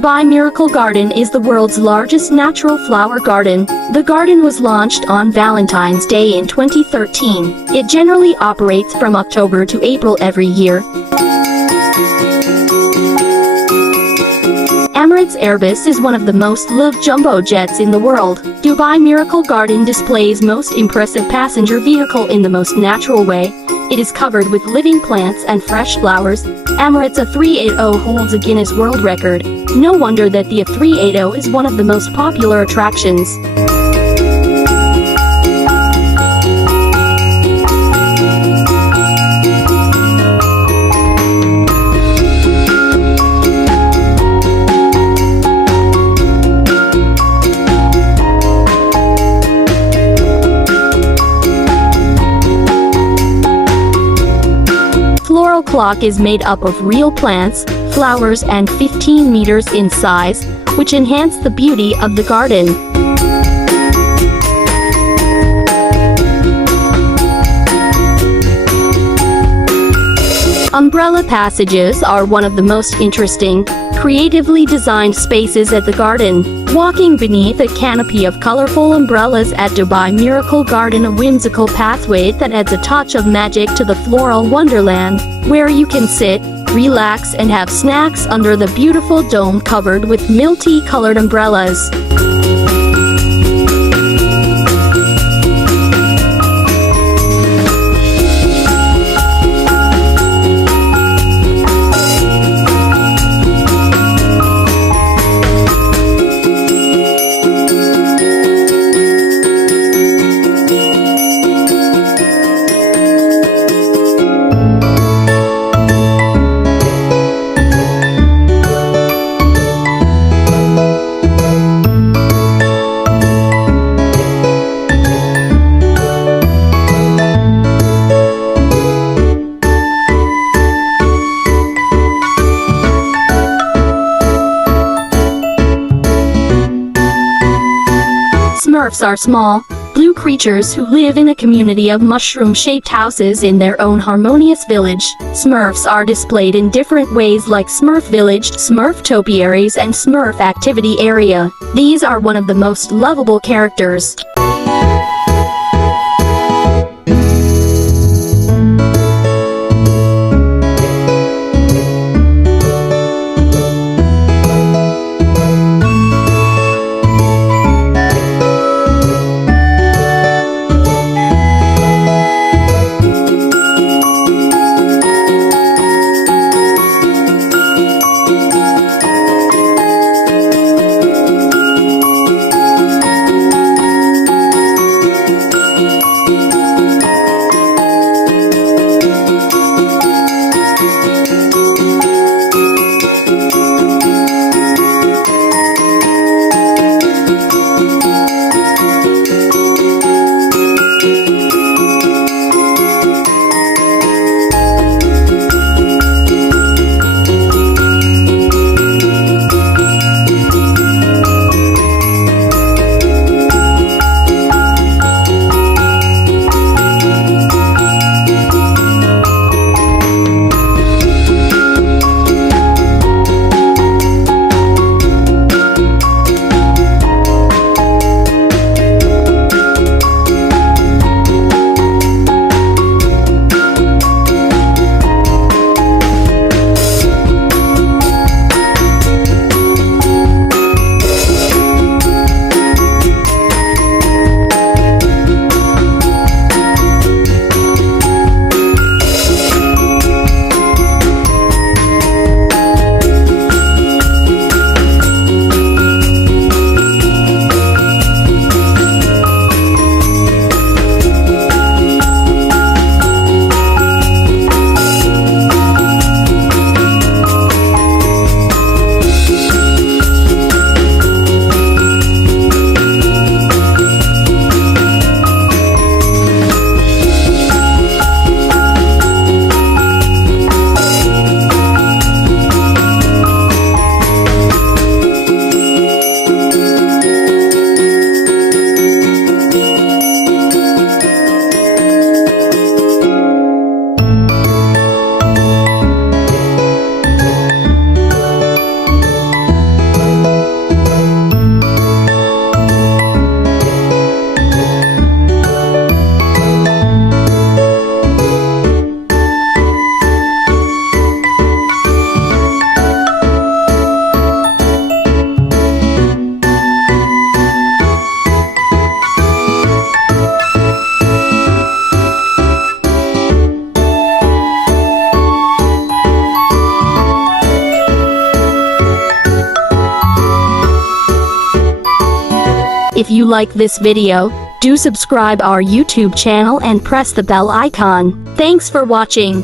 Dubai Miracle Garden is the world's largest natural flower garden. The garden was launched on Valentine's Day in 2013. It generally operates from October to April every year. Emirates Airbus is one of the most loved jumbo jets in the world. Dubai Miracle Garden displays most impressive passenger vehicle in the most natural way. It is covered with living plants and fresh flowers. Emirates A380 holds a Guinness World Record. No wonder that the A380 is one of the most popular attractions. Floral clock is made up of real plants, flowers and 15 meters in size, which enhance the beauty of the garden. Umbrella passages are one of the most interesting, creatively designed spaces at the garden. Walking beneath a canopy of colorful umbrellas at Dubai Miracle Garden, a whimsical pathway that adds a touch of magic to the floral wonderland, where you can sit, relax and have snacks under the beautiful dome covered with multi-colored umbrellas. Smurfs are small, blue creatures who live in a community of mushroom-shaped houses in their own harmonious village. Smurfs are displayed in different ways like Smurf Village, Smurf Topiaries and Smurf Activity Area. These are one of the most lovable characters. If you like this video, do subscribe our YouTube channel and press the bell icon. Thanks for watching.